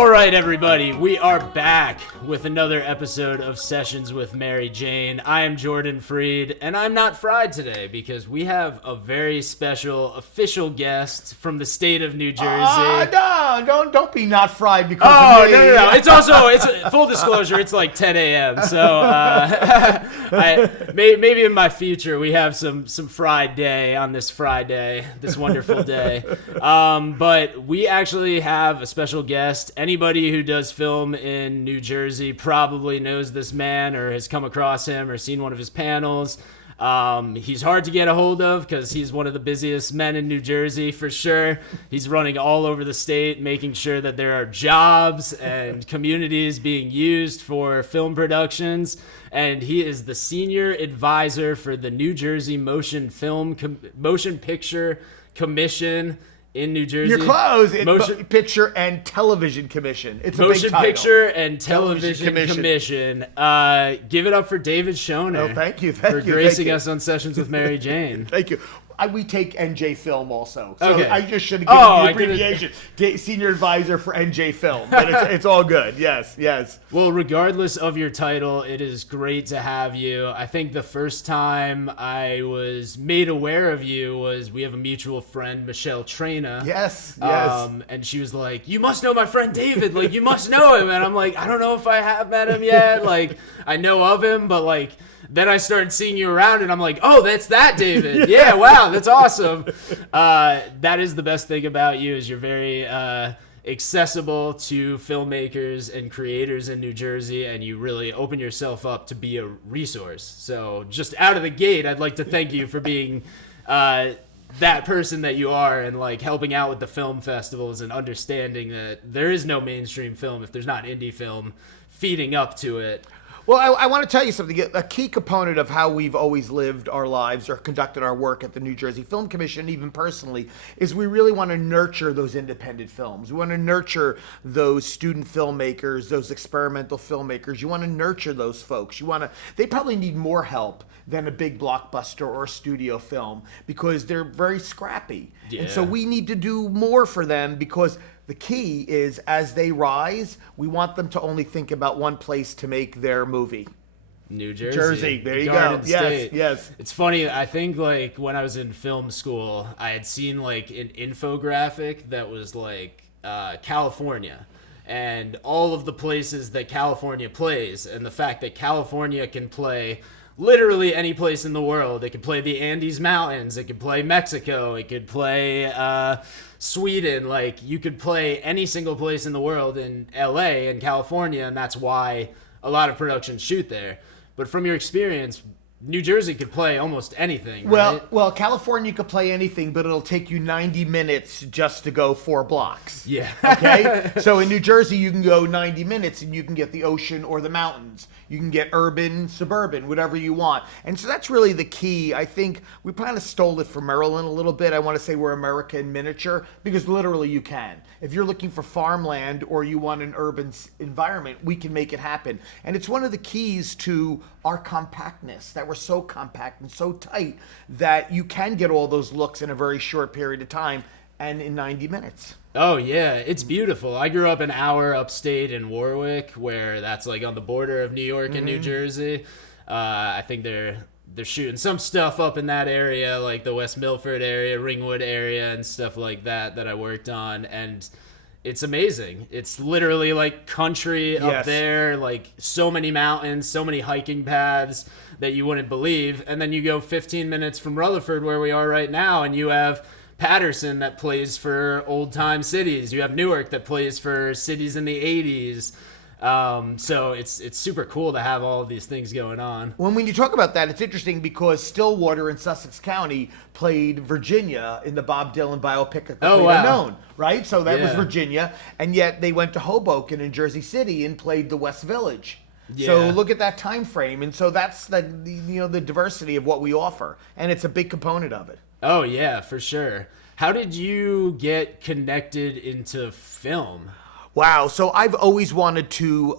All right, everybody, we are back with another episode of Sessions with Mary Jane. I am Jordan Freed, and I'm not fried today because we have a very special official guest from the state of New Jersey. No, don't be not fried because of me. No. It's full disclosure, it's like 10 a.m. So maybe in my future we have some fried day on this Friday, this wonderful day. But we actually have a special guest. Anybody who does film in New Jersey probably knows this man or has come across him or seen one of his panels. He's hard to get a hold of because he's one of the busiest men in New Jersey for sure. He's running all over the state, making sure that there are jobs and communities being used for film productions. And he is the senior advisor for the New Jersey Motion Picture Commission in New Jersey. You're close. Motion Picture and Television Commission. It's a big title. Motion Picture and Television Commission. Give it up for David Schoner. Oh, thank you. For gracing us on Sessions with Mary Jane. Thank you. We take NJ Film also. So okay. I just should have given you the abbreviation. Senior Advisor for NJ Film. But it's all good. Yes. Well, regardless of your title, it is great to have you. I think the first time I was made aware of you was we have a mutual friend, Michelle Trena. Yes. And she was like, you must know my friend David. Like, you must know him. And I'm like, I don't know if I have met him yet. Like, I know of him, but like... Then I started seeing you around, and I'm like, oh, that's that David. Yeah, wow, that's awesome. That is the best thing about you is you're very accessible to filmmakers and creators in New Jersey, and you really open yourself up to be a resource. So just out of the gate, I'd like to thank you for being that person that you are and like helping out with the film festivals and understanding that there is no mainstream film if there's not indie film feeding up to it. Well, I want to tell you something. A key component of how we've always lived our lives or conducted our work at the New Jersey Film Commission, even personally, is we really want to nurture those independent films. We want to nurture those student filmmakers, those experimental filmmakers. You want to nurture those folks. They probably need more help than a big blockbuster or studio film because they're very scrappy. Yeah. And so we need to do more for them because the key is as they rise, we want them to only think about one place to make their movie. New Jersey. There you go. Yes. It's funny. I think like when I was in film school, I had seen like an infographic that was like California and all of the places that California plays and the fact that California can play literally any place in the world. It could play the Andes Mountains. It could play Mexico. It could play Sweden. Like you could play any single place in the world in LA and California, and that's why a lot of productions shoot there. But from your experience, New Jersey could play almost anything, right? Well, California could play anything, but it'll take you 90 minutes just to go 4 blocks. Yeah. Okay? So in New Jersey, you can go 90 minutes and you can get the ocean or the mountains. You can get urban, suburban, whatever you want. And so that's really the key. I think we kind of stole it from Maryland a little bit. I want to say we're America in miniature because literally you can. If you're looking for farmland or you want an urban environment, we can make it happen. And it's one of the keys to our compactness, that we're so compact and so tight that you can get all those looks in a very short period of time and in 90 minutes. Oh, yeah. It's beautiful. I grew up an hour upstate in Warwick, where that's like on the border of New York and New Jersey. I think they're shooting some stuff up in that area, like the West Milford area, Ringwood area, and stuff like that I worked on. And it's amazing. It's literally like country up there, like so many mountains, so many hiking paths that you wouldn't believe. And then you go 15 minutes from Rutherford, where we are right now, and you have Patterson that plays for old time cities. You have Newark that plays for cities in the 80s. So it's super cool to have all of these things going on. When you talk about that, it's interesting because Stillwater in Sussex County played Virginia in the Bob Dylan biopic Unknown, right? So that was Virginia, and yet they went to Hoboken in Jersey City and played the West Village. Yeah. So look at that time frame, and so that's the diversity of what we offer, and it's a big component of it. Oh yeah, for sure. How did you get connected into film? Wow. So I've always wanted to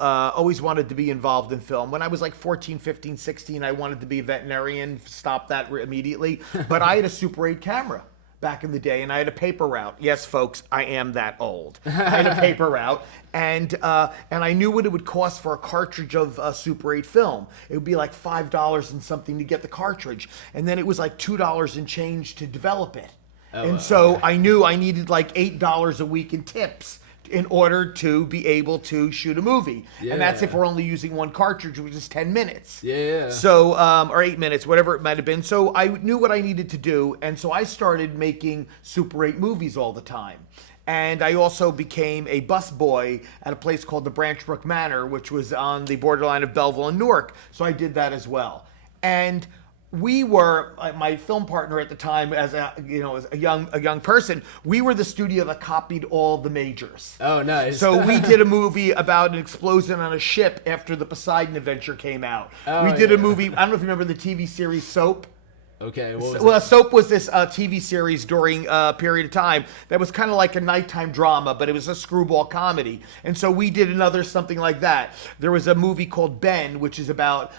be involved in film. When I was like 14, 15, 16, I wanted to be a veterinarian. Stopped that immediately. But I had a Super 8 camera back in the day, and I had a paper route. Yes, folks, I am that old. I had a paper route, and I knew what it would cost for a cartridge of Super 8 film. It would be like $5 and something to get the cartridge, and then it was like $2 and change to develop it. So I knew I needed like $8 a week in tips in order to be able to shoot a movie. And that's if we're only using one cartridge, which is 10 minutes. So, or 8 minutes, whatever it might have been. So I knew what I needed to do. And so I started making Super 8 movies all the time. And I also became a busboy at a place called the Branchbrook Manor, which was on the borderline of Belleville and Newark. So I did that as well. And we were, my film partner at the time, as a young person, we were the studio that copied all the majors. Oh, nice. So we did a movie about an explosion on a ship after the Poseidon Adventure came out. We did a movie, I don't know if you remember the TV series Soap. Okay, Soap was this TV series during a period of time that was kind of like a nighttime drama, but it was a screwball comedy. And so we did another something like that. There was a movie called Ben, which is about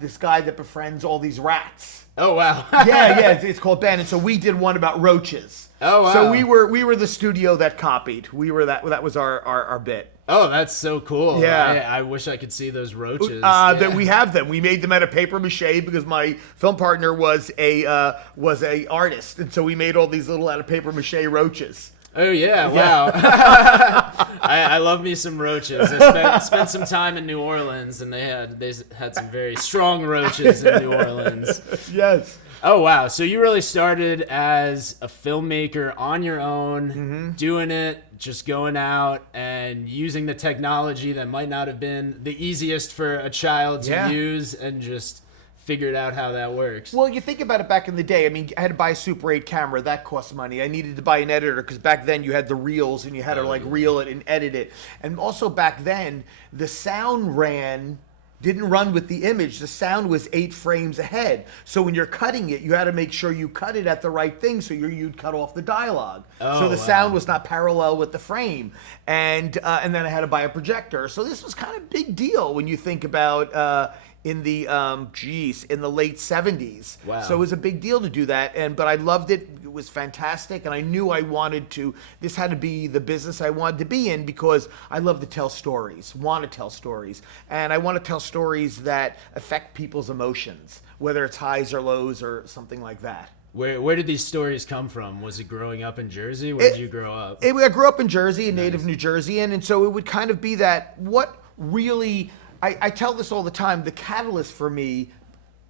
this guy that befriends all these rats. Oh, wow. It's called Ben. And so we did one about roaches. Oh, wow. So we were the studio that copied. We were that was our bit. Oh, that's so cool. Yeah. I wish I could see those roaches. That we have them. We made them out of paper mache because my film partner was a artist, and so we made all these little out of paper mache roaches. Oh yeah, wow. I love me some roaches. I spent some time in New Orleans, and they had some very strong roaches in New Orleans. Yes. Oh wow! So you really started as a filmmaker on your own, doing it, just going out and using the technology that might not have been the easiest for a child to use, and just figured out how that works. Well, you think about it back in the day. I mean, I had to buy a Super 8 camera. That cost money. I needed to buy an editor because back then you had the reels and you had to reel it and edit it. And also back then, the sound didn't run with the image. The sound was 8 frames ahead. So when you're cutting it, you had to make sure you cut it at the right thing so you'd cut off the dialogue. So the sound was not parallel with the frame. And then I had to buy a projector. So this was kind of a big deal when you think about in the late 70s. Wow. So it was a big deal to do that, but I loved it. It was fantastic, and I knew this had to be the business I wanted to be in because I love to tell stories, want to tell stories, and I want to tell stories that affect people's emotions, whether it's highs or lows or something like that. Where did these stories come from? Was it growing up in Jersey? Where did you grow up? I grew up in Jersey, a native New Jerseyan, and so it would kind of be that what really... I tell this all the time, the catalyst for me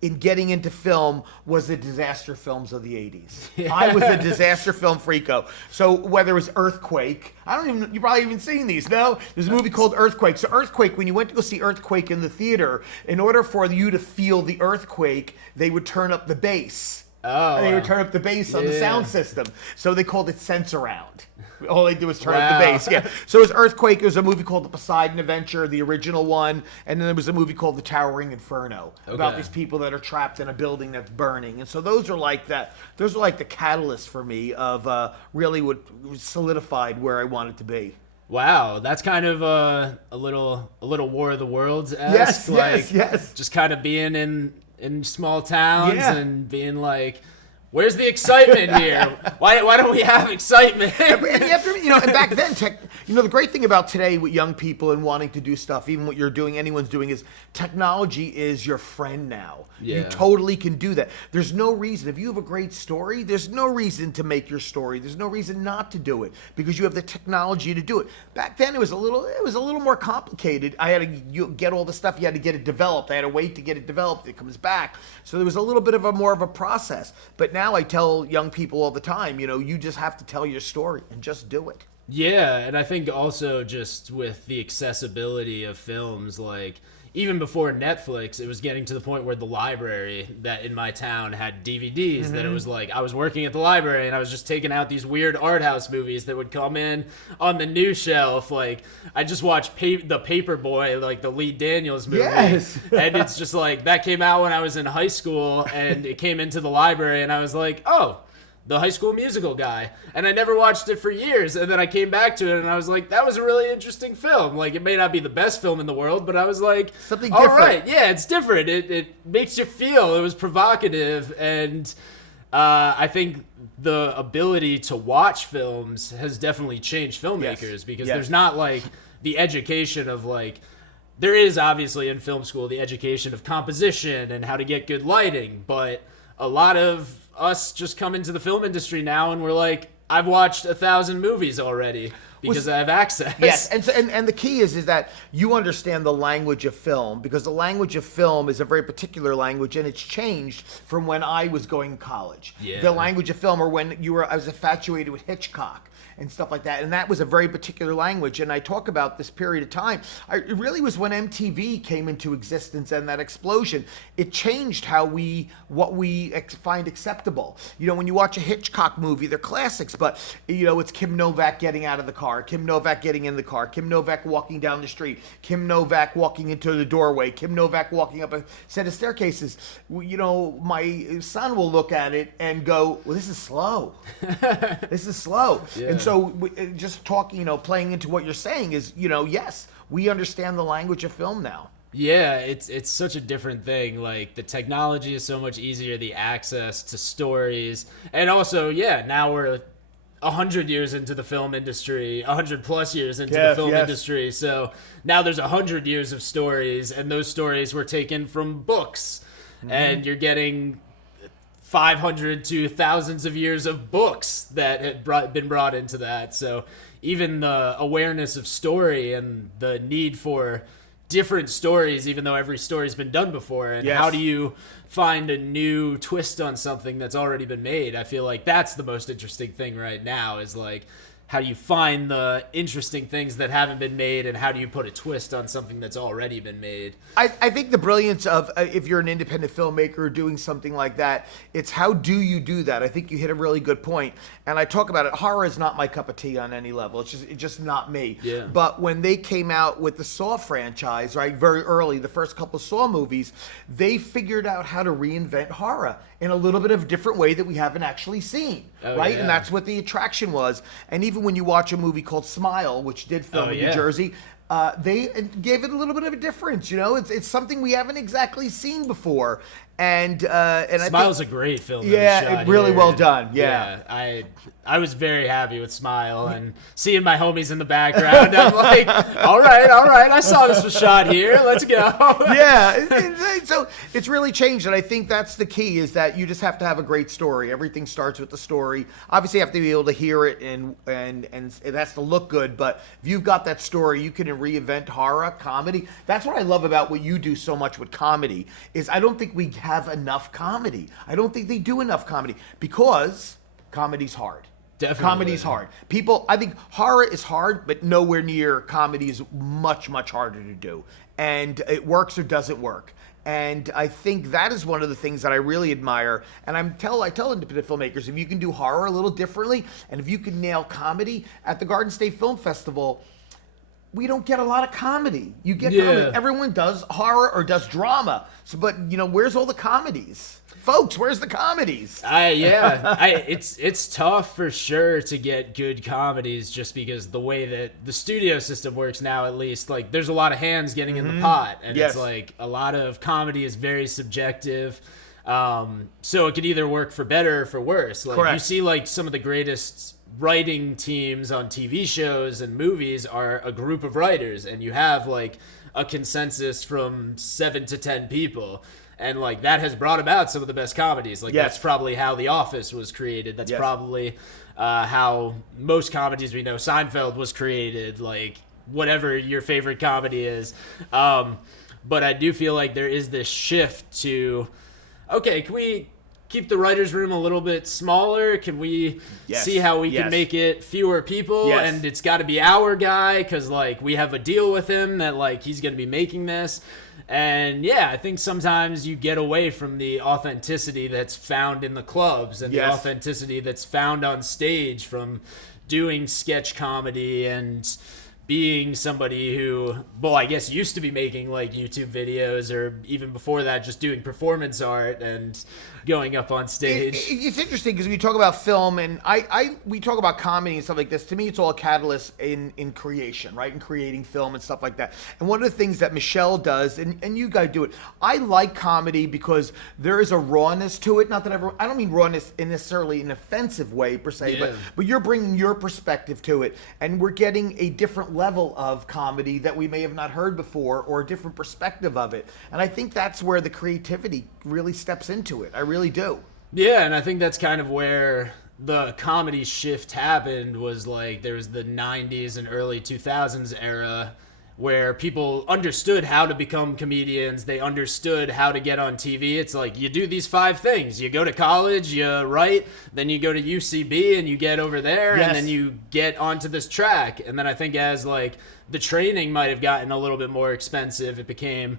in getting into film was the disaster films of the 80s. I was a disaster film freako. So whether it was Earthquake, you probably even seen these, no? There's a movie called Earthquake. So Earthquake, when you went to go see Earthquake in the theater, in order for you to feel the earthquake, they would turn up the bass. And they would turn up the bass on the sound system. So they called it Sense-Around. All they do is turn up the bass. Yeah. So it was Earthquake. There was a movie called The Poseidon Adventure, the original one. And then there was a movie called The Towering Inferno about these people that are trapped in a building that's burning. And so those are like that. Those are like the catalyst for me of really what solidified where I wanted to be. Wow, that's kind of a little War of the Worlds-esque. Yes. Just kind of being in small towns and being like, where's the excitement here? Why don't we have excitement? And back then, the great thing about today with young people and wanting to do stuff, even what you're doing, anyone's doing, is technology is your friend now. Yeah. You totally can do that. There's no reason, if you have a great story, there's no reason to make your story. There's no reason not to do it because you have the technology to do it. Back then, it was a little more complicated. I had to get all the stuff. You had to get it developed. I had to wait to get it developed. It comes back. So there was a little bit of more of a process. But now I tell young people all the time, you just have to tell your story and just do it. Yeah, and I think also just with the accessibility of films, like even before Netflix, it was getting to the point where the library that in my town had DVDs that it was like I was working at the library and I was just taking out these weird art house movies that would come in on the new shelf. Like I just watched The Paperboy, like the Lee Daniels movie. Yes. And it's just like that came out when I was in high school and it came into the library and I was like, oh, the High School Musical guy. And I never watched it for years. And then I came back to it and I was like, that was a really interesting film. Like, it may not be the best film in the world, but I was like, something all different. right, yeah, it's different. It makes you feel. It was provocative. And I think the ability to watch films has definitely changed filmmakers because there's not like the education of like, there is obviously in film school the education of composition and how to get good lighting, but a lot of us just come into the film industry now and we're like, I've watched 1,000 movies already because I have access. Yes, and the key is that you understand the language of film, because the language of film is a very particular language, and it's changed from when I was going to college. Yeah. The language of film, or when I was infatuated with Hitchcock and stuff like that, and that was a very particular language. And I talk about this period of time. It really was when MTV came into existence and that explosion. It changed what we find acceptable. You know, when you watch a Hitchcock movie, they're classics, but you know, it's Kim Novak getting out of the car, Kim Novak getting in the car, Kim Novak walking down the street, Kim Novak walking into the doorway, Kim Novak walking up a set of staircases. You know, my son will look at it and go, "Well, this is slow. This is slow." Yeah. And so just talking, you know, playing into what you're saying is, you know, yes, we understand the language of film now. Yeah, it's such a different thing. Like, the technology is so much easier, the access to stories. And also, yeah, now we're 100 years into the film industry, 100 plus years into the film industry. So now there's 100 years of stories, and those stories were taken from books. And you're getting 500 to thousands of years of books that had been brought into that. So even the awareness of story and the need for different stories, even though every story's been done before, and how do you find a new twist on something that's already been made? I feel like that's the most interesting thing right now, is like, how do you find the interesting things that haven't been made, and how do you put a twist on something that's already been made? I think the brilliance of, if you're an independent filmmaker doing something like that, it's how do you do that? I think you hit a really good point. And I talk about it. Horror is not my cup of tea on any level. It's just not me. Yeah. But when they came out with the Saw franchise, right, very early, the first couple of Saw movies, they figured out how to reinvent horror in a little bit of a different way that we haven't actually seen, right? Yeah. And that's what the attraction was. And even when you watch a movie called Smile, which did film in New Jersey, they gave it a little bit of a difference. You know, it's something we haven't exactly seen before. And Smile's a great film. Yeah, really well done. Yeah. I was very happy with Smile, and seeing my homies in the background, I'm like, all right, I saw this was shot here. Let's go. Yeah. So it's really changed, and I think that's the key, is that you just have to have a great story. Everything starts with the story. Obviously, you have to be able to hear it, and it has to look good, but if you've got that story, you can reinvent horror, comedy. That's what I love about what you do so much with comedy, is I don't think we have enough comedy. I don't think they do enough comedy, because comedy's hard. Definitely. Comedy's hard. I think horror is hard, but nowhere near comedy is much, much harder to do. And it works or doesn't work. And I think that is one of the things that I really admire. And I tell independent filmmakers, if you can do horror a little differently, and if you can nail comedy at the Garden State Film Festival, we don't get a lot of comedy. You get comedy. Everyone does horror or does drama. So, but you know, where's all the comedies? Folks, where's the comedies? It's tough for sure to get good comedies, just because the way that the studio system works now, at least, like, there's a lot of hands getting in the pot, and it's like a lot of comedy is very subjective. So it could either work for better or for worse. Like, correct. You see, like, some of the greatest writing teams on TV shows and movies are a group of writers, and you have like a consensus from 7 to 10 people. And like that has brought about some of the best comedies. Like that's probably how The Office was created. That's probably how most comedies we know. Seinfeld was created. Like whatever your favorite comedy is. But I do feel like there is this shift to, okay, can we keep the writer's room a little bit smaller? Can we see how we can make it fewer people? And it's got to be our guy, because like we have a deal with him that like he's going to be making this. And yeah, I think sometimes you get away from the authenticity that's found in the clubs and the authenticity that's found on stage from doing sketch comedy and being somebody who, well, I guess used to be making like YouTube videos, or even before that, just doing performance art and going up on stage. It's interesting because we talk about film, and we talk about comedy and stuff like this. To me, it's all a catalyst in creation, right? In creating film and stuff like that. And one of the things that Michelle does, and you guys do it, I like comedy because there is a rawness to it. Not that I don't mean rawness in necessarily an offensive way per se, but you're bringing your perspective to it, and we're getting a different level of comedy that we may have not heard before, or a different perspective of it. And I think that's where the creativity really steps into it. I really do. Yeah, and I think that's kind of where the comedy shift happened, was like there was the 90s and early 2000s era where people understood how to become comedians. They understood how to get on TV. It's like, you do these 5 things. You go to college, you write, then you go to UCB and you get over there, and then you get onto this track. And then I think as like the training might have gotten a little bit more expensive, it became,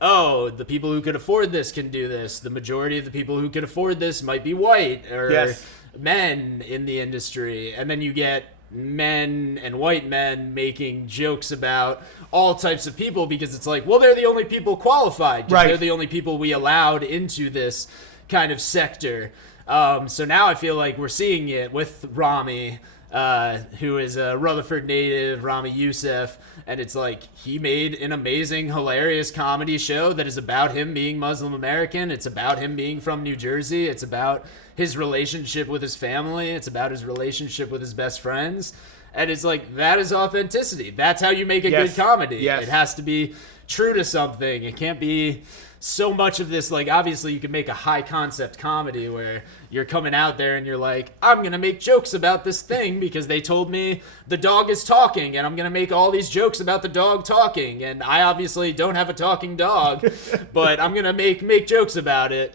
oh, the people who could afford this can do this. The majority of the people who could afford this might be white or men in the industry. And then you get men and white men making jokes about all types of people, because it's like, well, they're the only people qualified. Right. They're the only people we allowed into this kind of sector. So now I feel like we're seeing it with Rami, who is a Rutherford native, Rami Youssef, and it's like he made an amazing, hilarious comedy show that is about him being Muslim American. It's about him being from New Jersey. It's about his relationship with his family. It's about his relationship with his best friends. And it's like, that is authenticity. That's how you make a good comedy. It has to be true to something. It can't be so much of this, like, obviously you can make a high concept comedy where you're coming out there and you're like, I'm going to make jokes about this thing because they told me the dog is talking, and I'm going to make all these jokes about the dog talking. And I obviously don't have a talking dog, but I'm going to make jokes about it.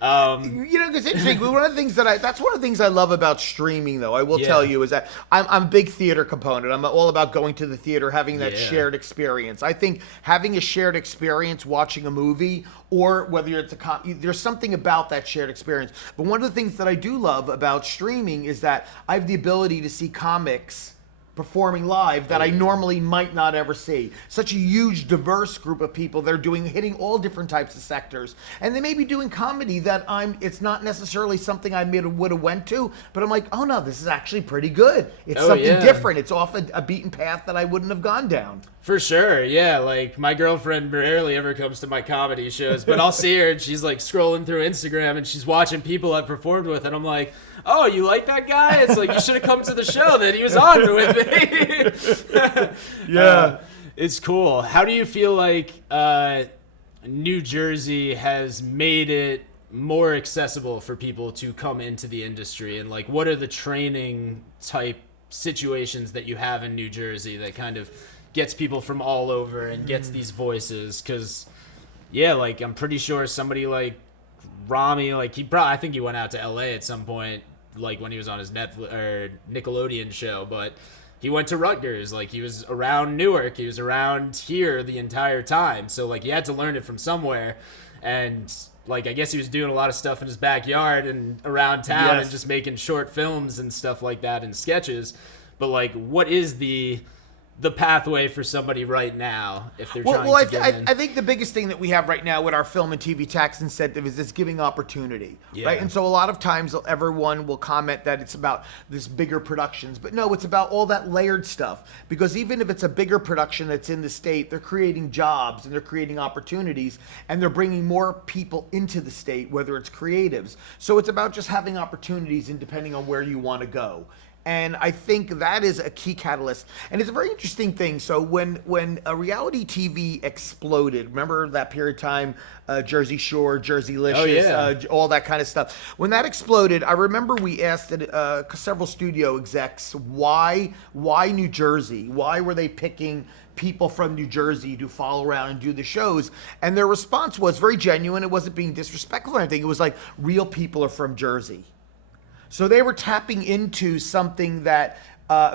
It's interesting. One of the things that's one of the things I love about streaming, though, I will tell you, is that I'm a big theater component. I'm all about going to the theater, having that shared experience. I think having a shared experience, watching a movie, or whether it's there's something about that shared experience. But one of the things that I do love about streaming is that I have the ability to see comics performing live that I normally might not ever see. Such a huge, diverse group of people. They're hitting all different types of sectors. And they may be doing comedy that it's not necessarily something I would have went to, but I'm like, oh no, this is actually pretty good. It's something different. It's off a beaten path that I wouldn't have gone down. For sure, yeah. Like, my girlfriend rarely ever comes to my comedy shows, but I'll see her and she's like scrolling through Instagram and she's watching people I've performed with, and I'm like, oh, you like that guy? It's like, you should have come to the show that he was on with me. It's cool. How do you feel like New Jersey has made it more accessible for people to come into the industry? And like, what are the training type situations that you have in New Jersey that kind of gets people from all over and gets these voices? Because like, I'm pretty sure somebody like Rami, like, I think he went out to LA at some point, like when he was on his Netflix or Nickelodeon show, but he went to Rutgers. Like, he was around Newark, he was around here the entire time, so like he had to learn it from somewhere. And like, I guess he was doing a lot of stuff in his backyard and around town and just making short films and stuff like that and sketches. But like, what is the pathway for somebody right now if they're trying to get in? I think the biggest thing that we have right now with our film and TV tax incentive is this giving opportunity, right? And so a lot of times everyone will comment that it's about this bigger productions, but no, it's about all that layered stuff. Because even if it's a bigger production that's in the state, they're creating jobs and they're creating opportunities, and they're bringing more people into the state, whether it's creatives. So it's about just having opportunities and depending on where you want to go. And I think that is a key catalyst. And it's a very interesting thing. So when a reality TV exploded, remember that period of time, Jersey Shore, Jerseylicious, all that kind of stuff. When that exploded, I remember we asked several studio execs, why New Jersey? Why were they picking people from New Jersey to follow around and do the shows? And their response was very genuine. It wasn't being disrespectful or anything. It was like, real people are from Jersey. So they were tapping into something that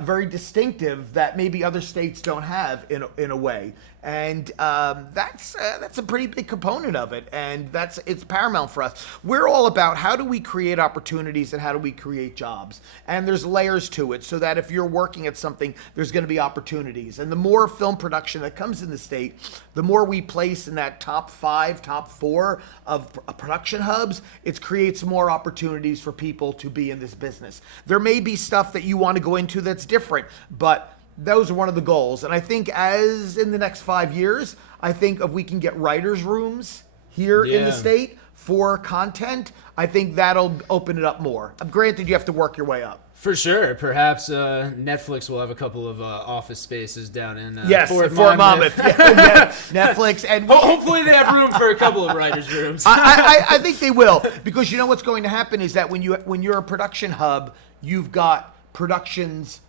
very distinctive that maybe other states don't have in a way. And that's a pretty big component of it, and it's paramount for us. We're all about how do we create opportunities and how do we create jobs, and there's layers to it, so that if you're working at something, there's going to be opportunities. And the more film production that comes in the state, the more we place in that top 5, top 4 of production hubs, it creates more opportunities for people to be in this business. There may be stuff that you want to go into that's different, but those are one of the goals. And I think as in the next 5 years, I think if we can get writers' rooms here in the state for content, I think that'll open it up more. Granted, you have to work your way up. For sure. Perhaps Netflix will have a couple of office spaces down in Fort Monmouth. Yeah, Netflix. And hopefully they have room for a couple of writers' rooms. I think they will, because you know what's going to happen is that when you're a production hub, you've got productions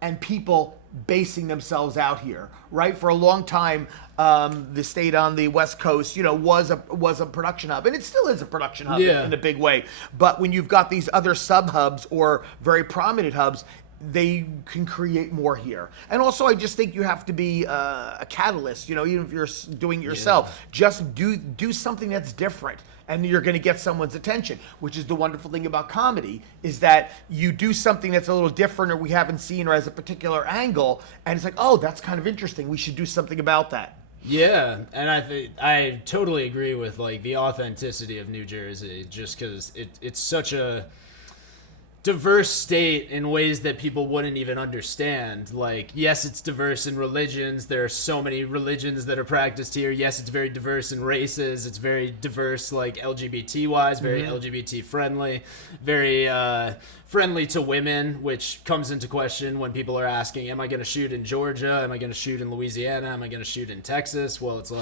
and people basing themselves out here, right? For a long time, the state on the West Coast, was a production hub, and it still is a production hub in a big way. But when you've got these other sub hubs or very prominent hubs, they can create more here. And also, I just think you have to be a catalyst. Even if you're doing it yourself, just do something that's different, and you're going to get someone's attention, which is the wonderful thing about comedy, is that you do something that's a little different or we haven't seen or has a particular angle, and it's like, oh, that's kind of interesting. We should do something about that. Yeah, and I totally agree with the authenticity of New Jersey, just because it's such a diverse state in ways that people wouldn't even understand. Yes, it's diverse in religions. There are so many religions that are practiced here. Yes, it's very diverse in races. It's very diverse, LGBT-wise, very LGBT friendly, very friendly to women, which comes into question when people are asking, am I going to shoot in Georgia? Am I going to shoot in Louisiana? Am I going to shoot in Texas? Well, it's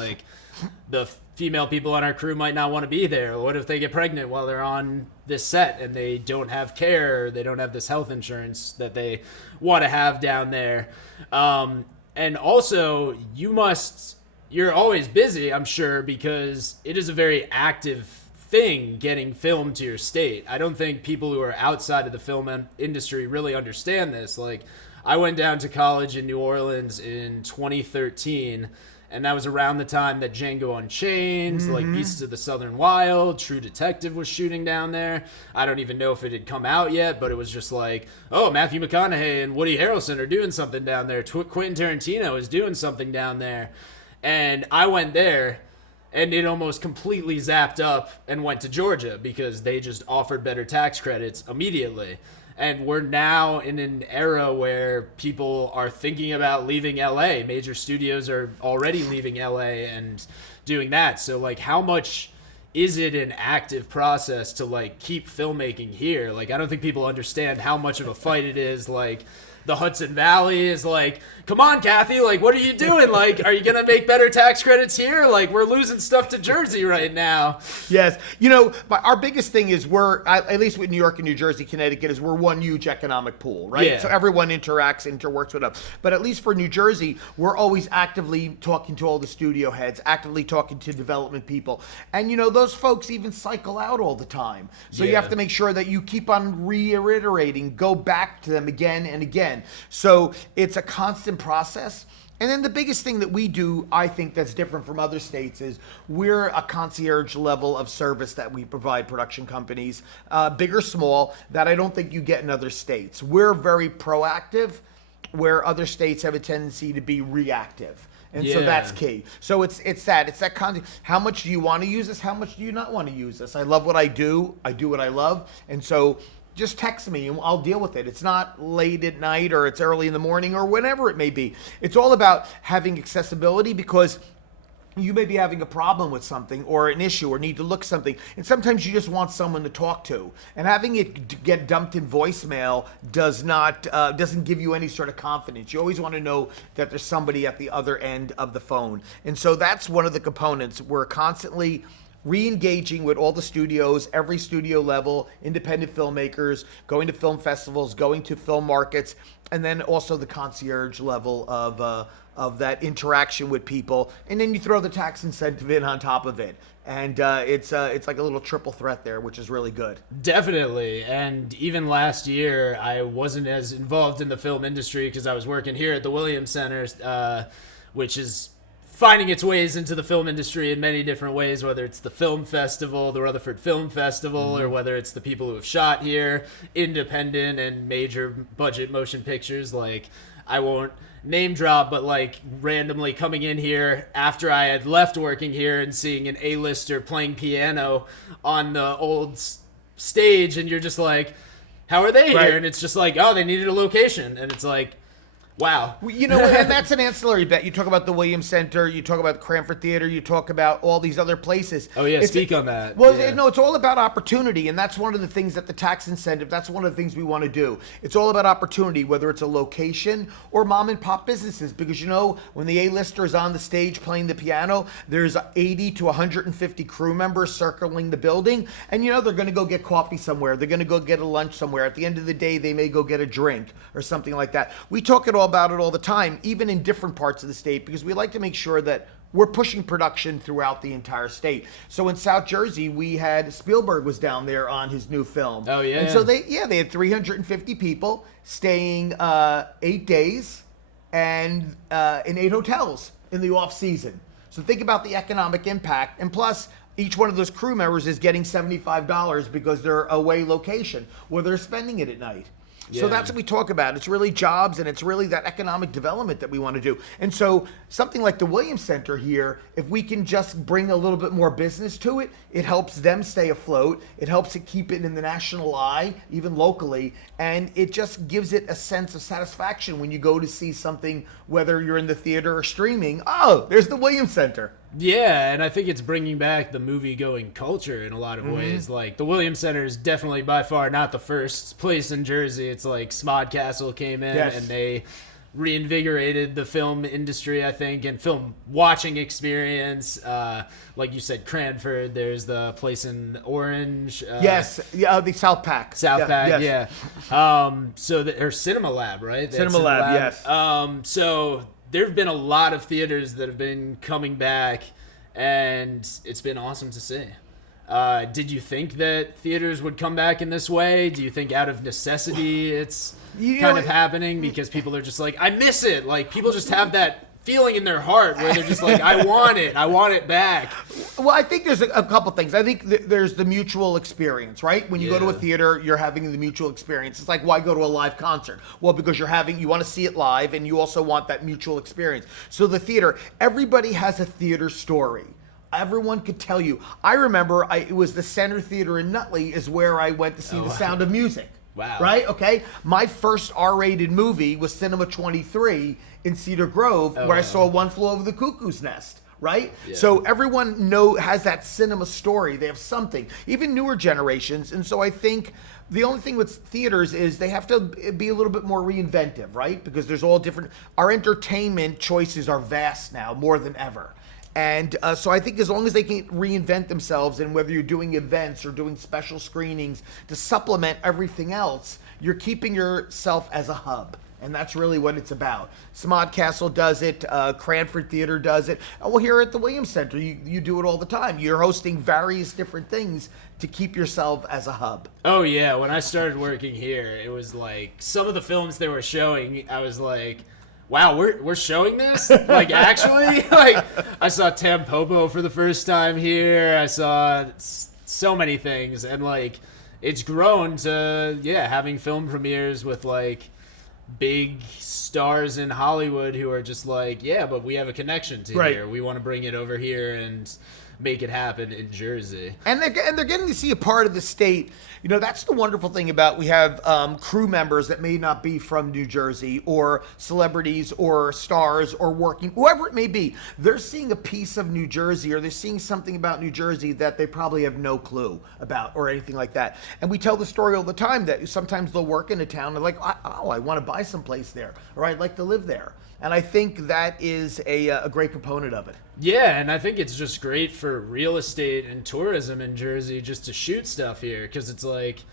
the female people on our crew might not want to be there. What if they get pregnant while they're on this set and they don't have care, they don't have this health insurance that they want to have down there? And also, you're always busy, I'm sure, because it is a very active thing getting film to your state. I don't think people who are outside of the film industry really understand this. I went down to college in New Orleans in 2013, and that was around the time that Django Unchained, Beasts of the Southern Wild, True Detective was shooting down there. I don't even know if it had come out yet, but it was just oh, Matthew McConaughey and Woody Harrelson are doing something down there. Quentin Tarantino is doing something down there. And I went there, and it almost completely zapped up and went to Georgia because they just offered better tax credits immediately. And we're now in an era where people are thinking about leaving LA. Major studios are already leaving LA and doing that. So how much is it an active process to keep filmmaking here? I don't think people understand how much of a fight it is. The Hudson Valley is come on, Kathy, what are you doing? Are you going to make better tax credits here? We're losing stuff to Jersey right now. Yes. But our biggest thing is at least with New York and New Jersey, Connecticut, is we're one huge economic pool, right? Yeah. So everyone interworks with us. But at least for New Jersey, we're always actively talking to all the studio heads, actively talking to development people. And, those folks even cycle out all the time. So you have to make sure that you keep on reiterating, go back to them again and again. So it's a constant process. And then the biggest thing that we do, I think, that's different from other states is we're a concierge level of service that we provide production companies, big or small, that I don't think you get in other states. We're very proactive, where other states have a tendency to be reactive. And so that's key. So it's that content. How much do you want to use this? How much do you not want to use this? I love what I do. I do what I love. And so just text me and I'll deal with it. It's not late at night or it's early in the morning or whenever it may be. It's all about having accessibility, because you may be having a problem with something or an issue or need to look something, and sometimes you just want someone to talk to. And having it get dumped in voicemail doesn't give you any sort of confidence. You always want to know that there's somebody at the other end of the phone. And so that's one of the components. We're constantly re-engaging with all the studios, every studio level, independent filmmakers, going to film festivals, going to film markets, and then also the concierge level of that interaction with people. And then you throw the tax incentive in on top of it. And it's like a little triple threat there, which is really good. Definitely. And even last year, I wasn't as involved in the film industry because I was working here at the Williams Center, which is finding its ways into the film industry in many different ways, whether it's the film festival, the Rutherford Film Festival, or whether it's the people who have shot here, independent and major budget motion pictures. Like, I won't name drop, but like randomly coming in here after I had left working here and seeing an A-lister playing piano on the old stage, and you're just like, how are they here? And it's just like, oh, they needed a location. And it's like, wow. You know, and that's an ancillary bet. You talk about the Williams Center, you talk about the Cranford Theater, you talk about all these other places. Oh, yeah, speak on that. Well, yeah. no, it's all about opportunity, and that's one of the things that the tax incentive, that's one of the things we want to do. It's all about opportunity, whether it's a location or mom and pop businesses, because, you know, when the A-lister is on the stage playing the piano, there's 80 to 150 crew members circling the building, and, you know, they're going to go get coffee somewhere. They're going to go get a lunch somewhere. At the end of the day, they may go get a drink or something like that. We talk about it all the time, even in different parts of the state, because we like to make sure that we're pushing production throughout the entire state. So in South Jersey, we had Spielberg was down there on his new film. Oh, yeah. And so they had 350 people staying 8 days and in 8 hotels in the off season. So think about the economic impact. And plus, each one of those crew members is getting $75 because they're away location, where they're spending it at night. Yeah. So that's what we talk about. It's really jobs, and it's really that economic development that we want to do. And so something like the Williams Center here, if we can just bring a little bit more business to it, it helps them stay afloat. It helps it keep it in the national eye, even locally. And it just gives it a sense of satisfaction when you go to see something, whether you're in the theater or streaming. Oh, there's the Williams Center. Yeah, and I think it's bringing back the movie-going culture in a lot of ways. Like, the Williams Center is definitely by far not the first place in Jersey. It's like Smodcastle came in and they reinvigorated the film industry, I think, and film watching experience. Like you said, Cranford, there's the place in Orange. The South Pack. Yeah. So or Cinema Lab, right? Cinema Lab, yes. So there have been a lot of theaters that have been coming back, and it's been awesome to see. Did you think that theaters would come back in this way? Do you think out of necessity it's kind of happening because people are just like, I miss it? Like, people just have that feeling in their heart where they're just like, I want it back. Well, I think there's a couple things. I think there's the mutual experience, right? When you go to a theater, you're having the mutual experience. It's like, why go to a live concert? Well, because you want to see it live, and you also want that mutual experience. So the theater, everybody has a theater story. Everyone could tell you. I remember it was the Center Theater in Nutley is where I went to see The Sound of Music. Wow. Right? Okay. My first R-rated movie was Cinema 23 in Cedar Grove, where I saw One Flew Over the Cuckoo's Nest. Right? Yeah. So everyone has that cinema story. They have something, even newer generations. And so I think the only thing with theaters is they have to be a little bit more reinventive, right? Because there's all different, our entertainment choices are vast now, more than ever. And so I think as long as they can reinvent themselves, and whether you're doing events or doing special screenings to supplement everything else, you're keeping yourself as a hub. And that's really what it's about. Smodcastle does it. Cranford Theater does it. Well, here at the Williams Center, you do it all the time. You're hosting various different things to keep yourself as a hub. Oh, yeah. When I started working here, it was like some of the films they were showing, I was like, wow, we're showing this? Like, actually? Like, I saw Tampopo for the first time here. I saw so many things. And, like, it's grown to, having film premieres with, like, big stars in Hollywood who are just like, but we have a connection to here. We want to bring it over here and make it happen in Jersey. And they're getting to see a part of the state. You know, that's the wonderful thing about, we have crew members that may not be from New Jersey, or celebrities or stars or working, whoever it may be. They're seeing a piece of New Jersey, or they're seeing something about New Jersey that they probably have no clue about, or anything like that. And we tell the story all the time that sometimes they'll work in a town and like, I want to buy someplace there, or I'd like to live there. And I think that is a great component of it. Yeah, and I think it's just great for real estate and tourism in Jersey just to shoot stuff here, because it's like,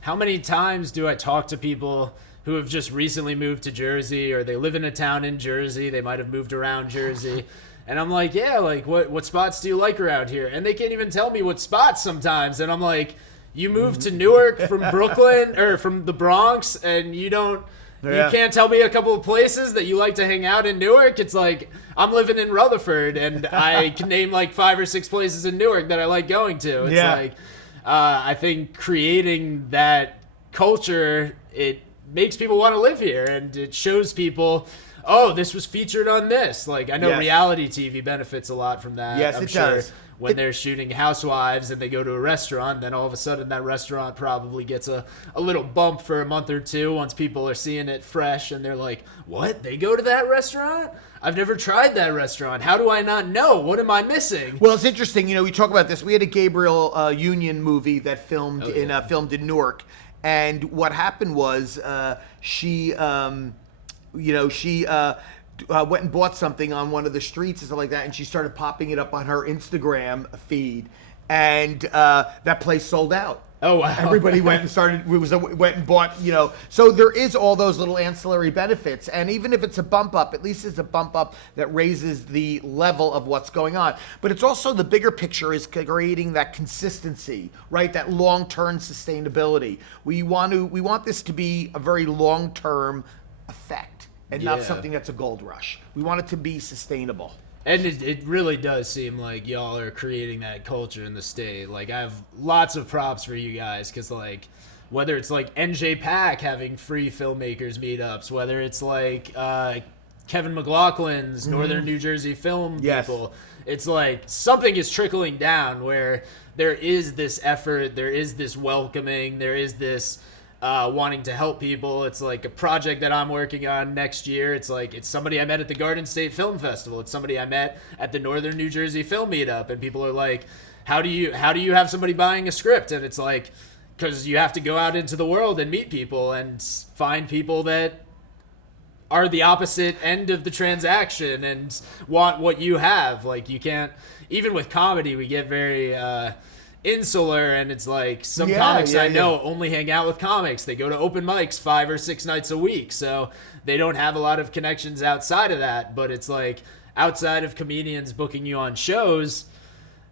how many times do I talk to people who have just recently moved to Jersey, or they live in a town in Jersey, they might have moved around Jersey, and I'm like, what spots do you like around here? And they can't even tell me what spots sometimes, and I'm like, you moved to Newark from Brooklyn, or from the Bronx, and you don't Yeah. You can't tell me a couple of places that you like to hang out in Newark. It's like, I'm living in Rutherford, and I can name like 5 or 6 places in Newark that I like going to. It's like, I think creating that culture, it makes people want to live here, and it shows people, oh, this was featured on this. Like, I know reality TV benefits a lot from that. Yes, I'm it sure does. When they're shooting Housewives and they go to a restaurant, then all of a sudden that restaurant probably gets a little bump for a month or two once people are seeing it fresh, and they're like, what? They go to that restaurant? I've never tried that restaurant. How do I not know? What am I missing? Well, it's interesting. You know, we talk about this. We had a Gabriel Union movie that filmed filmed in Newark, and what happened was she went and bought something on one of the streets and stuff like that, and she started popping it up on her Instagram feed, and that place sold out. Oh, wow. Everybody went and bought, So there is all those little ancillary benefits, and even if it's a bump up, at least it's a bump up that raises the level of what's going on. But it's also, the bigger picture is creating that consistency, right? That long-term sustainability. We want this to be a very long-term effect, and not something that's a gold rush. We want it to be sustainable. And it really does seem like y'all are creating that culture in the state. Like, I have lots of props for you guys, because, like, whether it's like NJ Pack having free filmmakers meetups, whether it's like Kevin McLaughlin's Northern New Jersey film people, it's like something is trickling down where there is this effort, there is this welcoming, there is this wanting to help people. It's like a project that I'm working on next year. It's like, it's somebody I met at the Garden State Film Festival. It's somebody I met at the Northern New Jersey Film Meetup. And people are like, how do you have somebody buying a script? And it's like, because you have to go out into the world and meet people and find people that are the opposite end of the transaction and want what you have. Like, you can't, even with comedy, we get very insular, and it's like some comics I know only hang out with comics. They go to open mics 5 or 6 nights a week, so they don't have a lot of connections outside of that. But it's like, outside of comedians booking you on shows,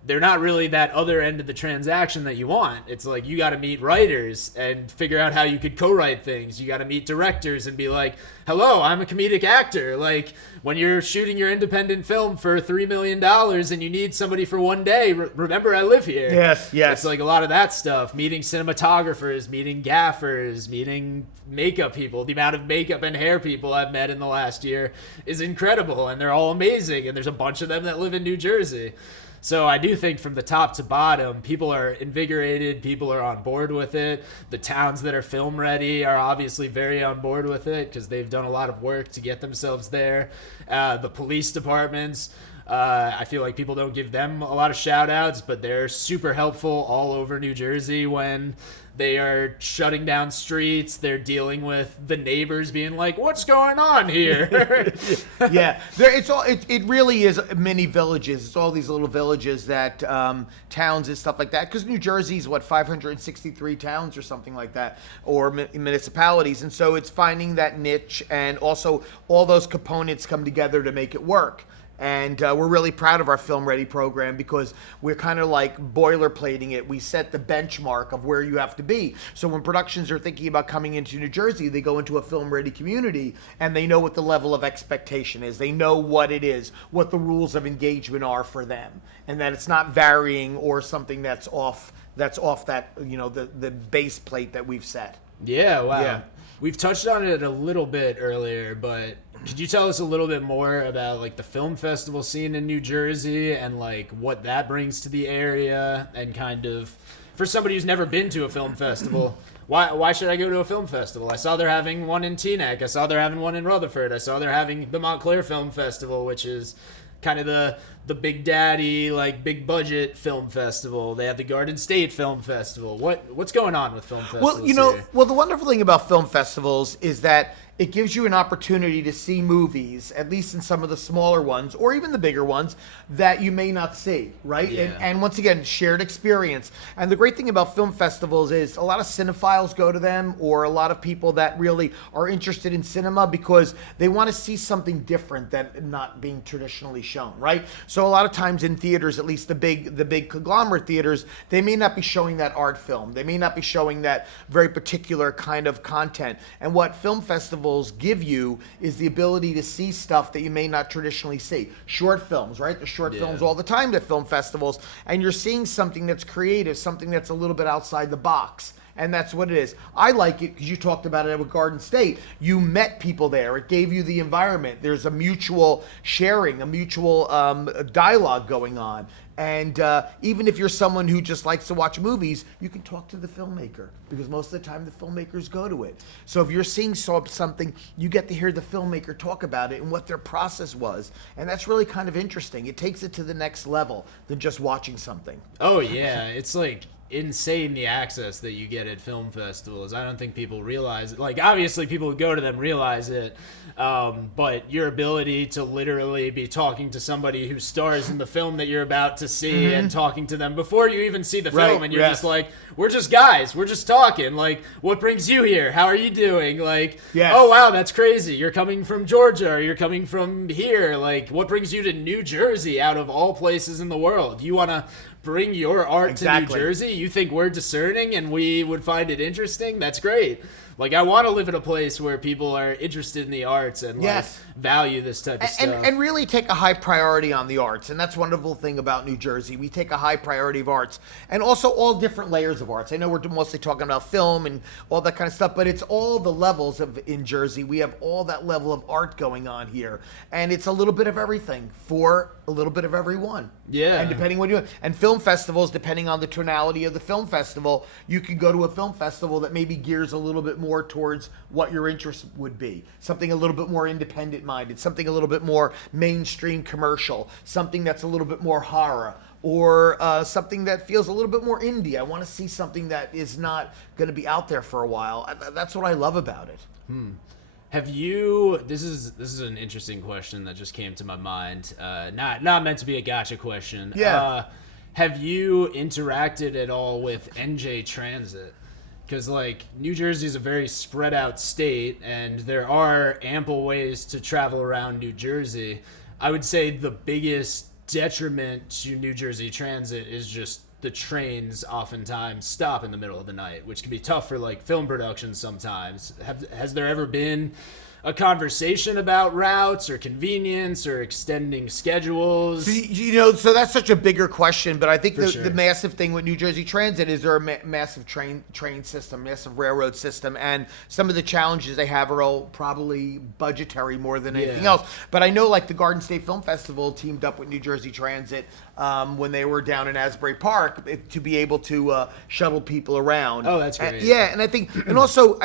they're not really that other end of the transaction that you want. It's like, you got to meet writers and figure out how you could co-write things. You got to meet directors and be like, hello, I'm a comedic actor. Like, when you're shooting your independent film for $3 million and you need somebody for one day, remember I live here. Yes. It's like a lot of that stuff. Meeting cinematographers, meeting gaffers, meeting makeup people. The amount of makeup and hair people I've met in the last year is incredible, and they're all amazing, and there's a bunch of them that live in New Jersey. So I do think from the top to bottom, people are invigorated, people are on board with it. The towns that are film ready are obviously very on board with it, because they've done a lot of work to get themselves there. The police departments, I feel like people don't give them a lot of shout outs, but they're super helpful all over New Jersey when they are shutting down streets. They're dealing with the neighbors being like, what's going on here? It really is mini villages. It's all these little villages that towns and stuff like that. Because New Jersey's 563 towns or something like that, or municipalities. And so it's finding that niche, and also all those components come together to make it work. And we're really proud of our Film Ready program, because we're kind of like boilerplating it. We set the benchmark of where you have to be. So when productions are thinking about coming into New Jersey, they go into a Film Ready community, and they know what the level of expectation is. They know what it is, what the rules of engagement are for them, and that it's not varying or something that's off that, the base plate that we've set. Yeah, wow. Yeah. We've touched on it a little bit earlier, but could you tell us a little bit more about like the film festival scene in New Jersey and like what that brings to the area, and kind of, for somebody who's never been to a film festival, why should I go to a film festival? I saw they're having one in Teaneck. I saw they're having one in Rutherford. I saw they're having the Montclair Film Festival, which is kind of the big daddy, like big budget film festival. They have the Garden State Film Festival. What's going on with film festivals here? Well, the wonderful thing about film festivals is that it gives you an opportunity to see movies, at least in some of the smaller ones, or even the bigger ones, that you may not see, right? Yeah. And once again, shared experience. And the great thing about film festivals is a lot of cinephiles go to them, or a lot of people that really are interested in cinema because they want to see something different that not being traditionally shown, right? So a lot of times in theaters, at least the big conglomerate theaters, they may not be showing that art film. They may not be showing that very particular kind of content. And what film festivals festivals give you is the ability to see stuff that you may not traditionally see. Short films, right? There's short films all the time at film festivals, and you're seeing something that's creative, something that's a little bit outside the box. And that's what it is. I like it because you talked about it with Garden State. You met people there. It gave you the environment. There's a mutual sharing, a mutual dialogue going on. And even if you're someone who just likes to watch movies, you can talk to the filmmaker because most of the time the filmmakers go to it. So if you're seeing something, you get to hear the filmmaker talk about it and what their process was. And that's really kind of interesting. It takes it to the next level than just watching something. Oh, yeah. It's like insane the access that you get at film festivals. I don't think people realize it. Like, obviously people who go to them realize it, but your ability to literally be talking to somebody who stars in the film that you're about to see and talking to them before you even see the film, and you're just like, we're just guys, we're just talking, like, what brings you here, how are you doing, like, oh wow, that's crazy, you're coming from Georgia, or you're coming from here, like, what brings you to New Jersey out of all places in the world? You want to bring your art to New Jersey? You think we're discerning and we would find it interesting? That's great. Like, I want to live in a place where people are interested in the arts and like, value this type of stuff. And really take a high priority on the arts. And that's one wonderful thing about New Jersey. We take a high priority of arts and also all different layers of arts. I know we're mostly talking about film and all that kind of stuff, but it's all the levels in Jersey. We have all that level of art going on here. And it's a little bit of everything for a little bit of everyone. Yeah. And depending what you do. And film festivals, depending on the tonality of the film festival, you can go to a film festival that maybe gears a little bit more towards what your interest would be. Something a little bit more independent minded, something a little bit more mainstream commercial, something that's a little bit more horror, or something that feels a little bit more indie. I want to see something that is not going to be out there for a while. That's what I love about it. Have you? This is an interesting question that just came to my mind. Not meant to be a gotcha question. Yeah. Have you interacted at all with NJ Transit? Because, like, New Jersey is a very spread out state, and there are ample ways to travel around New Jersey. I would say the biggest detriment to New Jersey Transit is just the trains oftentimes stop in the middle of the night, which can be tough for, like, film productions sometimes. Has there ever been a conversation about routes or convenience or extending schedules? So that's such a bigger question, but I think Sure. the massive thing with New Jersey Transit is they're a massive train system, massive railroad system, and some of the challenges they have are all probably budgetary more than anything else. But I know, like, the Garden State Film Festival teamed up with New Jersey Transit when they were down in Asbury Park to be able to shuttle people around. Oh, that's great. And I think, and also,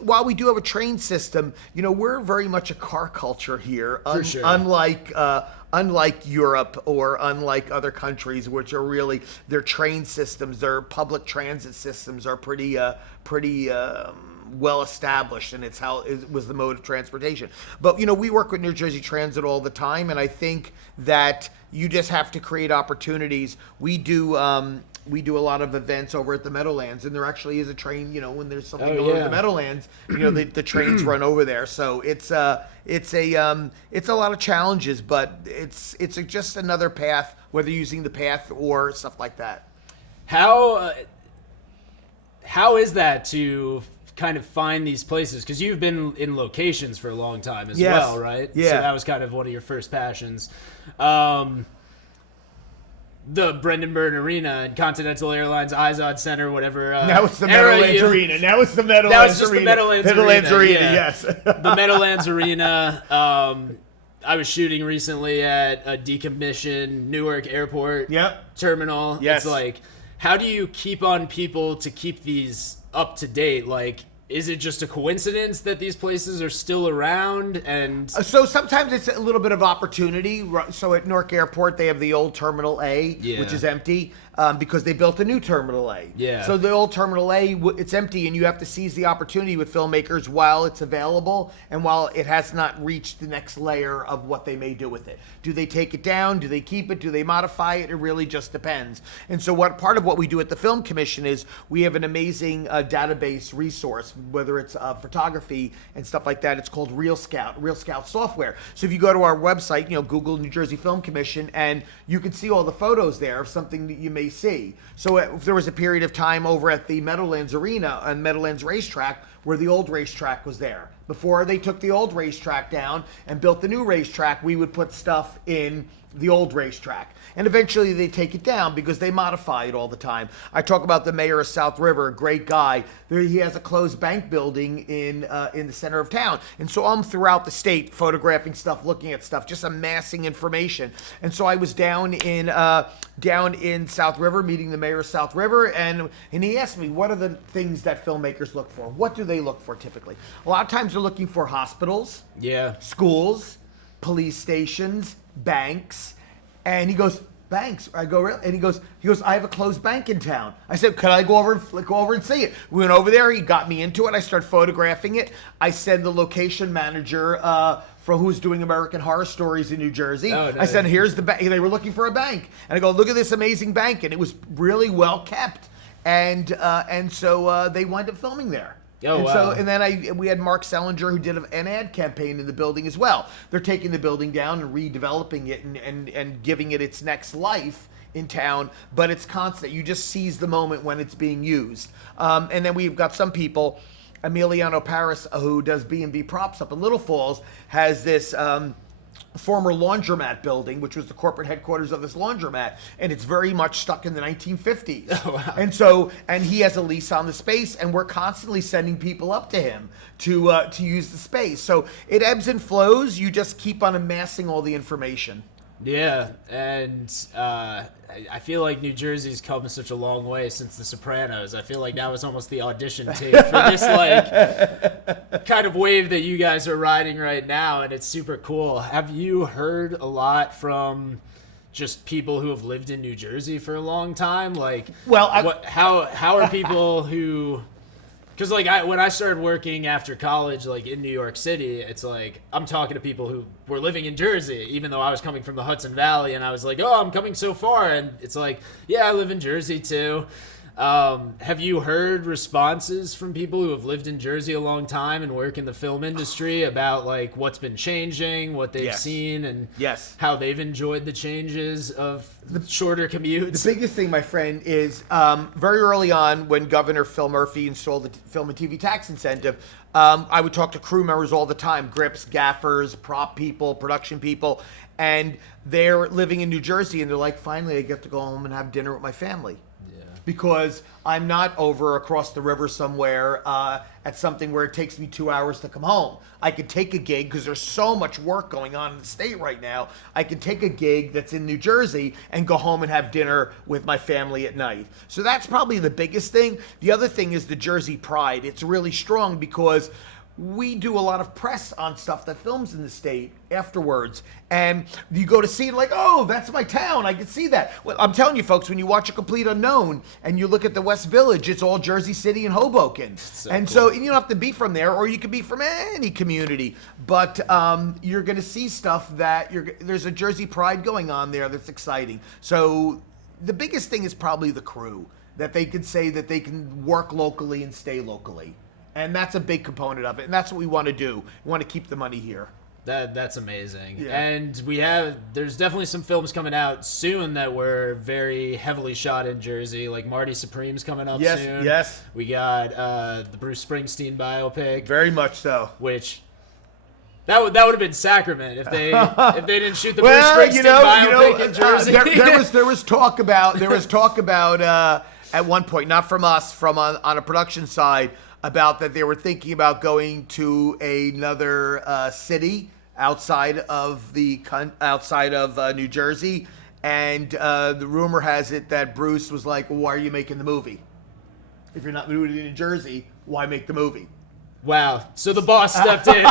while we do have a train system, we're very much a car culture here, For sure. unlike Europe or unlike other countries, which are really, their train systems, their public transit systems are pretty well established, and it was the mode of transportation. But we work with New Jersey Transit all the time, and I think that you just have to create opportunities. We do a lot of events over at the Meadowlands, and there actually is a train. When there's something going on at the Meadowlands, the trains run over there. So it's a lot of challenges, but it's just another path, whether using the path or stuff like that. How is that to kind of find these places? Because you've been in locations for a long time as well, right? Yeah. So that was kind of one of your first passions. The Brendan Byrne Arena and Continental Airlines Izod Center, whatever. Now it's the Meadowlands Arena. Now it's the Meadowlands Arena. That was just the Meadowlands Arena, yes. The Meadowlands Arena. I was shooting recently at a decommissioned Newark Airport terminal. Yes. It's like, how do you keep on people to keep these up to date? Like, is it just a coincidence that these places are still around? And so sometimes it's a little bit of opportunity. So at Newark Airport, they have the old Terminal A, which is empty. Because they built a new Terminal A. Yeah. So the old Terminal A, it's empty, and you have to seize the opportunity with filmmakers while it's available and while it has not reached the next layer of what they may do with it. Do they take it down? Do they keep it? Do they modify it? It really just depends. And so part of what we do at the Film Commission is we have an amazing database resource, whether it's photography and stuff like that. It's called Real Scout software. So if you go to our website, Google New Jersey Film Commission, and you can see all the photos there of something that you may see. So if there was a period of time over at the Meadowlands Arena and Meadowlands Racetrack where the old racetrack was there. Before they took the old racetrack down and built the new racetrack, we would put stuff in the old racetrack. And eventually they take it down because they modify it all the time. I talk about the mayor of South River, a great guy. He has a closed bank building in the center of town. And so I'm throughout the state photographing stuff, looking at stuff, just amassing information. And so I was down in South River meeting the mayor of South River, and he asked me, what are the things that filmmakers look for? What do they look for typically? A lot of times they're looking for hospitals, schools, police stations, banks. And he goes, banks? I go, really? And he goes, I have a closed bank in town. I said, could I go over and see it? We went over there. He got me into it. I started photographing it. I sent the location manager for who's doing American Horror Stories in New Jersey. Oh, nice. I said, here's the bank. They were looking for a bank. And I go, look at this amazing bank. And it was really well kept. And so they wound up filming there. Oh, and wow. So, and then we had Mark Selinger, who did an ad campaign in the building as well. They're taking the building down and redeveloping it and giving it its next life in town, but it's constant. You just seize the moment when it's being used. And then we've got some people, Emiliano Paris, who does B&B Props up in Little Falls, has this former laundromat building, which was the corporate headquarters of this laundromat, and it's very much stuck in the 1950s. Oh, wow. And he has a lease on the space, and we're constantly sending people up to him to use the space. So it ebbs and flows. You just keep on amassing all the information. Yeah, and I feel like New Jersey's come such a long way since The Sopranos. I feel like that was almost the audition tape for this like kind of wave that you guys are riding right now, and it's super cool. Have you heard a lot from just people who have lived in New Jersey for a long time? Like, well, how are people who? Because, like, when I started working after college, like, in New York City, it's like, I'm talking to people who were living in Jersey, even though I was coming from the Hudson Valley, and I was like, oh, I'm coming so far, and it's like, yeah, I live in Jersey, too. Have you heard responses from people who have lived in Jersey a long time and work in the film industry about, like, what's been changing, what they've seen, and how they've enjoyed the changes of the shorter commutes? The biggest thing, my friend, is very early on when Governor Phil Murphy installed the film and TV tax incentive, I would talk to crew members all the time, grips, gaffers, prop people, production people, and they're living in New Jersey, and they're like, finally, I get to go home and have dinner with my family. Because I'm not over across the river somewhere at something where it takes me 2 hours to come home. I could take a gig, because there's so much work going on in the state right now. I could take a gig that's in New Jersey and go home and have dinner with my family at night. So that's probably the biggest thing. The other thing is the Jersey pride. It's really strong because we do a lot of press on stuff that films in the state afterwards, and you go to see it like, oh, that's my town, I can see that. Well, I'm telling you folks, when you watch A Complete Unknown and you look at the West Village, it's all Jersey City and Hoboken. So you don't have to be from there, or you could be from any community, but you're going to see stuff that there's a Jersey pride going on there that's exciting. So the biggest thing is probably the crew, that they could say that they can work locally and stay locally. And that's a big component of it. And that's what we want to do. We want to keep the money here. That's amazing. Yeah. And there's definitely some films coming out soon that were very heavily shot in Jersey. Like Marty Supreme's coming up soon. Yes. We got the Bruce Springsteen biopic. Very much so. Which that would have been sacrament if they didn't shoot the Bruce Springsteen biopic in Jersey. There was talk about at one point, not from us, from on a production side, about that they were thinking about going to another city outside of New Jersey, and the rumor has it that Bruce was like, well, why are you making the movie? If you're not moving to New Jersey, why make the movie? Wow! So the boss stepped in.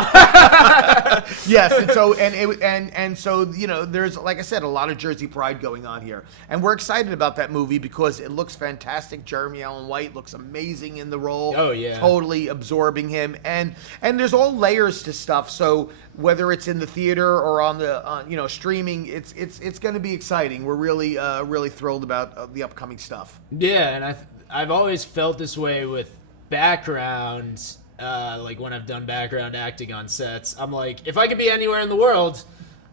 Yes, and so there's, like I said, a lot of Jersey pride going on here, and we're excited about that movie because it looks fantastic. Jeremy Allen White looks amazing in the role. Oh yeah, totally absorbing him, and there's all layers to stuff. So whether it's in the theater or on the streaming, it's going to be exciting. We're really thrilled about the upcoming stuff. Yeah, and I've always felt this way with background. Like when I've done background acting on sets, I'm like, if I could be anywhere in the world,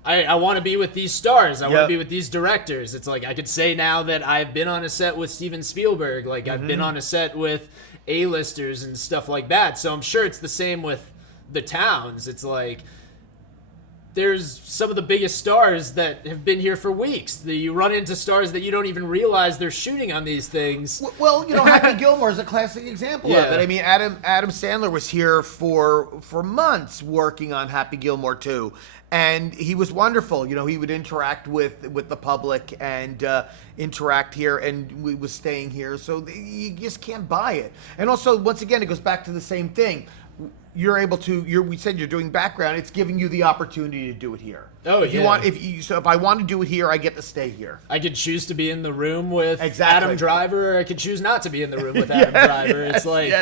I want to be with these stars. I want to be with these directors. It's like I could say now that I've been on a set with Steven Spielberg. Like I've been on a set with A-listers and stuff like that. So I'm sure it's the same with the towns. It's like there's some of the biggest stars that have been here for weeks. You run into stars that you don't even realize they're shooting on these things. Well, Happy Gilmore is a classic example of it. I mean, Adam Sandler was here for months working on Happy Gilmore 2. And he was wonderful. He would interact with the public and interact here, and we was staying here. So you just can't buy it. And also, once again, it goes back to the same thing. You're able to. We said you're doing background. It's giving you the opportunity to do it here. Oh, if I want to do it here, I get to stay here. I could choose to be in the room with Adam Driver, or I could choose not to be in the room with Adam Driver. It's like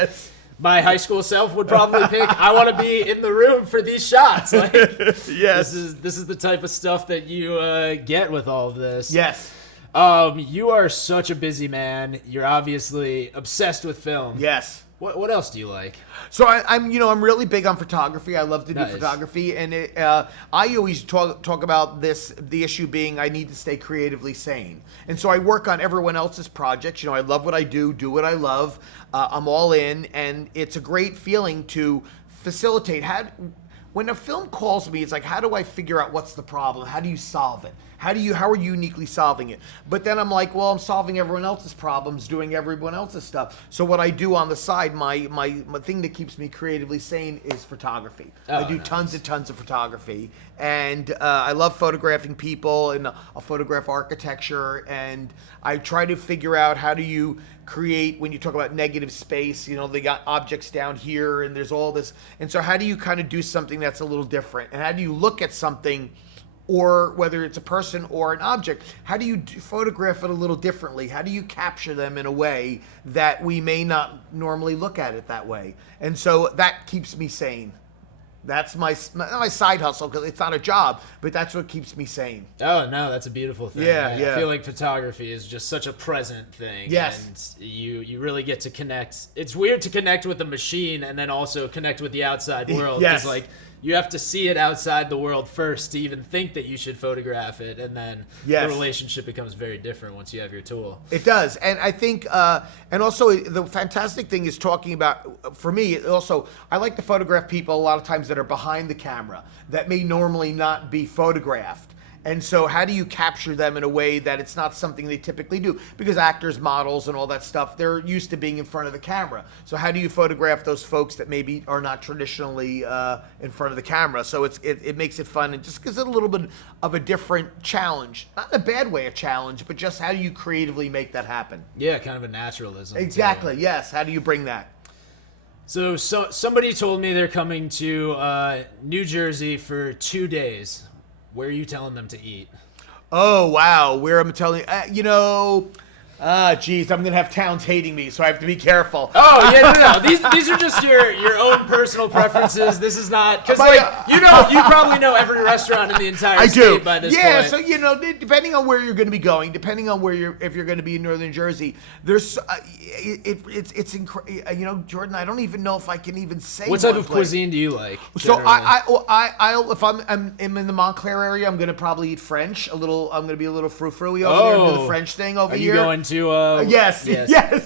my high school self would probably pick, I want to be in the room for these shots. Like, yes, this is the type of stuff that you get with all of this. Yes. You are such a busy man. You're obviously obsessed with film. Yes. What else do you like? So I'm really big on photography. I love to do photography, and I always talk about this. The issue being I need to stay creatively sane, and so I work on everyone else's projects. I love what I do what I love. I'm all in, and it's a great feeling to facilitate. When a film calls me, it's like, how do I figure out what's the problem? How do you solve it? How are you uniquely solving it? But then I'm like, well, I'm solving everyone else's problems, doing everyone else's stuff. So what I do on the side, my thing that keeps me creatively sane is photography. I do tons of photography. And I love photographing people, and I'll photograph architecture, and I try to figure out how do you create, when you talk about negative space, they got objects down here and there's all this. And so how do you kind of do something that's a little different? And how do you look at something, or whether it's a person or an object, how do you photograph it a little differently? How do you capture them in a way that we may not normally look at it that way? And so that keeps me sane. That's my side hustle, because it's not a job, but that's what keeps me sane. Oh, no, that's a beautiful thing. Yeah. I feel like photography is just such a present thing. Yes. And you really get to connect. It's weird to connect with the machine and then also connect with the outside world. Yes. Because, you have to see it outside the world first to even think that you should photograph it, and then the relationship becomes very different once you have your tool. It does. And I think, and also the fantastic thing is talking about, for me, also, I like to photograph people a lot of times that are behind the camera that may normally not be photographed. And so how do you capture them in a way that it's not something they typically do? Because actors, models, and all that stuff, they're used to being in front of the camera. So how do you photograph those folks that maybe are not traditionally in front of the camera? So it makes it fun, and just gives it a little bit of a different challenge. Not in a bad way, a challenge, but just how do you creatively make that happen? Yeah, kind of a naturalism. Exactly, yes. How do you bring that? So somebody told me they're coming to New Jersey for 2 days. Where are you telling them to eat? Oh, wow. Where I'm telling geez, I'm going to have towns hating me, so I have to be careful. Oh, yeah, no. These are just your own personal preferences. This is not, because, you probably know every restaurant in the entire state by this point. Yeah, so, depending on where you're going to be going, depending on if you're going to be in Northern Jersey, there's, it's incredible. Jordan, I don't even know if I can even say what type of cuisine do you like? So if I'm in the Montclair area, I'm going to probably eat French. I'm going to be a little frou-frou over there, do the French thing over here. Are you going to yes.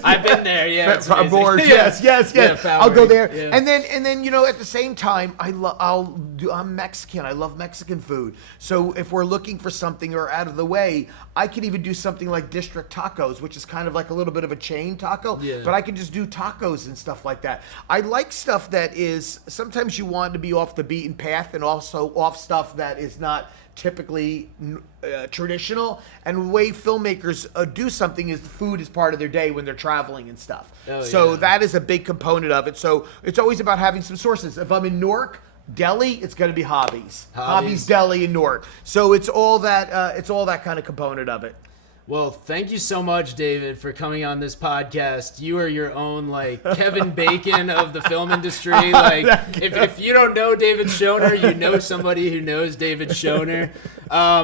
I've been there. Yeah, I'm bored. Yes. Yeah, I'll go there. Yeah. And then at the same time, I'm Mexican. I love Mexican food. So if we're looking for something or out of the way, I could even do something like District Tacos, which is kind of like a little bit of a chain taco. Yeah. But I can just do tacos and stuff like that. I like stuff that is, sometimes you want to be off the beaten path, and also off stuff that is not typically traditional. And the way filmmakers do something is the food is part of their day when they're traveling and stuff. So that is a big component of it. So it's always about having some sources. If I'm in Newark, Delhi, it's going to be Hobbies Deli in Newark. So it's all that kind of component of it. Well, thank you so much, David, for coming on this podcast. You are your own, Kevin Bacon of the film industry. If you don't know David Schoner, you know somebody who knows David Schoner.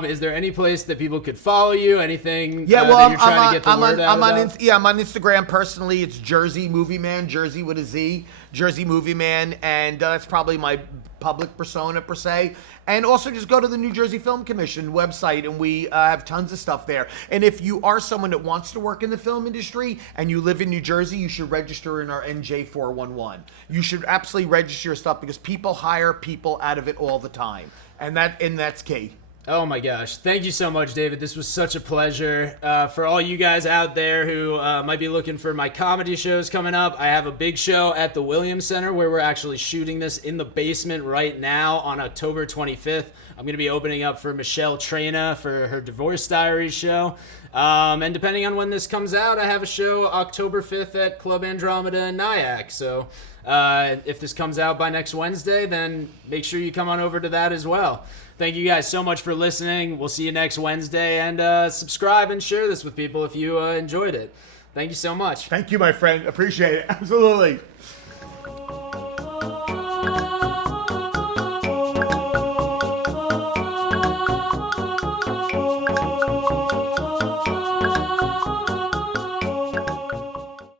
Is there any place that people could follow you? Anything that you're trying to get the word out about? I'm on Instagram personally. It's Jersey Movie Man, Jersey with a Z, Jersey Movie Man, and that's probably my public persona per se. And also just go to the New Jersey Film Commission website, and we have tons of stuff there. And if you are someone that wants to work in the film industry and you live in New Jersey, you should register in our NJ411. You should absolutely register your stuff because people hire people out of it all the time. And that's key. Oh my gosh. Thank you so much, David. This was such a pleasure. For all you guys out there who might be looking for my comedy shows coming up, I have a big show at the Williams Center where we're actually shooting this in the basement right now on October 25th. I'm going to be opening up for Michelle Trena for her Divorce Diaries show. And depending on when this comes out, I have a show October 5th at Club Andromeda in Nyack. So if this comes out by next Wednesday, then make sure you come on over to that as well. Thank you guys so much for listening. We'll see you next Wednesday. And subscribe and share this with people if you enjoyed it. Thank you so much. Thank you, my friend. Appreciate it. Absolutely.